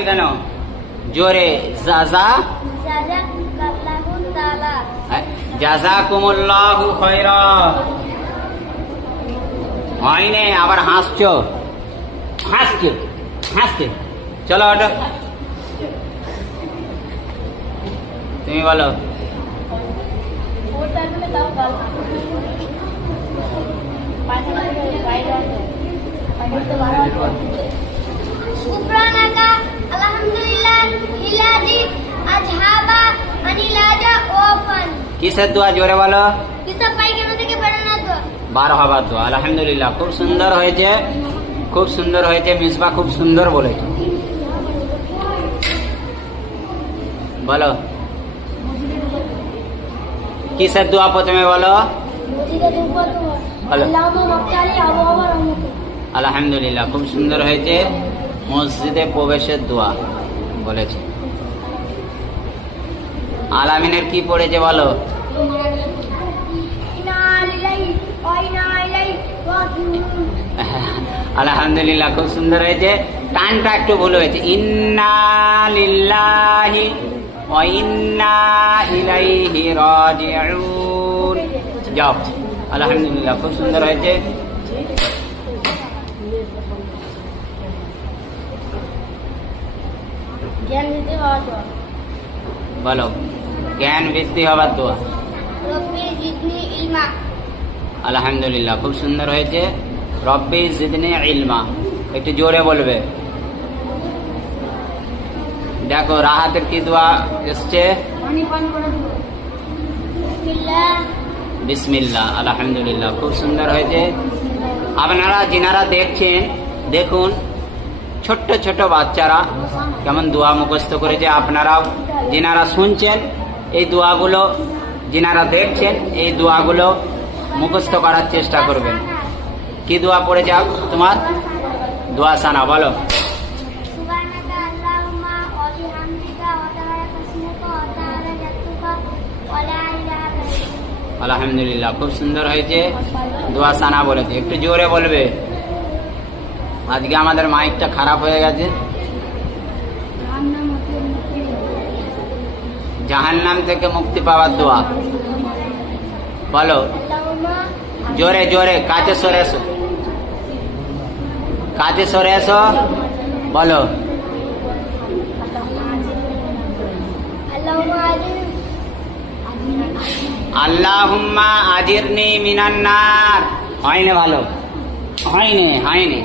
আসছে কেন? জোরে জাজা জাযাকুমুল্লাহু খায়রা। হয়নি, আবার হাসছো হাসছো হাসছে। চলো ওটা তুমি বলো। কিসের দোয়া? জোরে বলো। বার হবার দোয়া। আলহামদুলিল্লাহ, খুব সুন্দর হয়েছে, খুব সুন্দর হয়েছে। মিসবাহ খুব সুন্দর বলেছে। বলো কিসের দোয়া প্রথমে বলো। আলহামদুলিল্লাহ, খুব সুন্দর হয়েছে। মসজিদে প্রবেশের দোয়া বলেছে। আলামিনের কি পড়েছে বলো। আলহামদুলিল্লাহ, খুব সুন্দর হয়েছে। টানটা একটু ভুল হয়েছে। ইন্না লিল্লাহি ওয়া ইন্না ইলাইহি রাজিউন। যাও। আলহামদুলিল্লাহ, খুব সুন্দর হয়েছে। বলো জ্ঞান বৃদ্ধি হবার দোয়া। আলহামদুলিল্লাহ, খুব সুন্দর হয়েছে। রব্বি জিদনি ইলমা। একটু জোরে বলবে। দেখো রাহাতের কি দোয়া এসছে। বিসমিল্লাহ। আলহামদুলিল্লাহ, খুব সুন্দর হয়েছে। আপনারা যিনারা দেখছেন দেখুন, ছোট্ট ছোট বাচ্চারা কেমন দোয়া মুখস্থ করেছে। আপনারাও যিনারা শুনছেন এই দোয়াগুলো, যিনারা দেখছেন এই দোয়াগুলো মুখস্থ করার চেষ্টা করবেন। কি দোয়া পড়ে যাও তোমার? দোয়া সানা বলো। আলহামদুলিল্লাহ, খুব সুন্দর হয়েছে। দোয়া সানা বলেছে। একটু জোরে বলবে। আজকে আমাদের মাইকটা খারাপ হয়ে গেছে। জাহান্নাম থেকে মুক্তি পাওয়ার দোয়া বলো। জোরে জোরে, কাছে সরে এসো, কাছে সরে এসো, বলো। আল্লাহুম্মা আজিরনি মিনান নার। হয়নি, ভালো হয়নি, হয়নি।